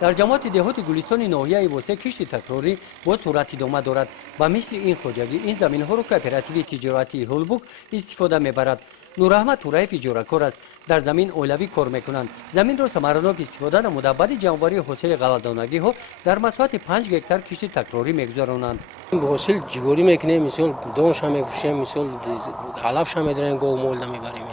дар ҷамоати деҳоти гулистони ноҳияи восе кишти такрорӣ бо сурат идома дорад. ба мисли ин хоҷагӣ ин заминҳоро кооперативи тиҷоратии ҳулбук истифода мебарад. нураҳмад тураев иҷоракор аст. дар замин оилавӣ кор мекунанд. заминро самаранок истифода намуда баъди ҷамъоварии ҳосили ғалладонагиҳо дар масоҳати 5 гектар кишти такрорӣ мегузаронанд. ҳосил ҷигорӣ мекунем, мисол донша мефурӯшем, мисол ҳалафша медорем, гоҳмолда мебарем.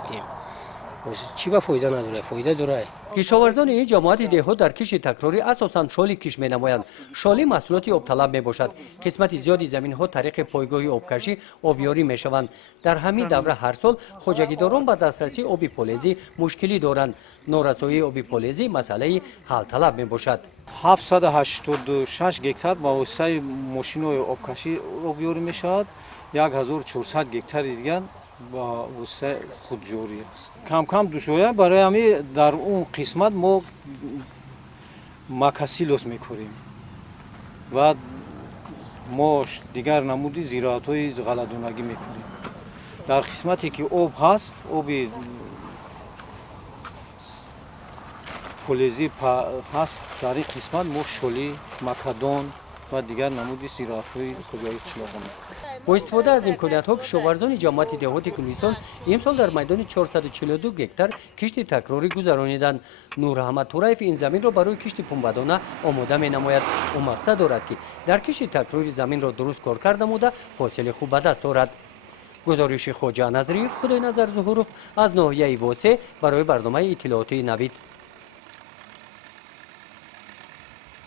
чӣ ба фоида надорад? Фоида дорад. кишоварзони ин ҷамоати деҳот дар кишти такрорӣ асосан шоли киш менамоянд. шоли маҳсулоти обталаб мебошад. қисмати зиёди заминҳо тариқи пойгоҳи обкашӣ обёрӣ мешаванд. дар ҳамин давра ҳар сол хоҷагидорон ба дастрасии оби полезӣ мушкилӣ доранд. норасоии оби полезӣ масъалаи ҳалталаб мебошад. 786 гектар ба воситаи мошинои обкашӣ обёрӣ мешавад. 1400 гектари дигар ба воситаи худҷорӣ аст. Кам душоя барои ҳамин дар он қисмат мо макасилос мекорем ва мош дигар намуди зироатҳои ғалладонагӣ мекунем. дар қисмате ки об ҳаст, оби полезӣ ҳаст, дар ин қисмат мо шолӣ, макадон ва дигар намуди зироатҳои хоҷаи қишлоқо мекунем. бо истифода аз имкониятҳо кишоварзони ҷамоати деҳоти Гулистон имсол дар майдони 442 гектар кишти такрорӣ гузарониданд. Нураҳмад Тураев ин заминро барои кишти пунбадона омода менамояд. ӯ мақсад дорад ки дар кишти такрорӣ заминро дуруст кор кард намуда ҳосили хуб ба даст орад. гузориши Хоҷа Назриев, Худойназар Зуҳуров аз ноҳияи Восе барои барномаи иттилоотии Навид.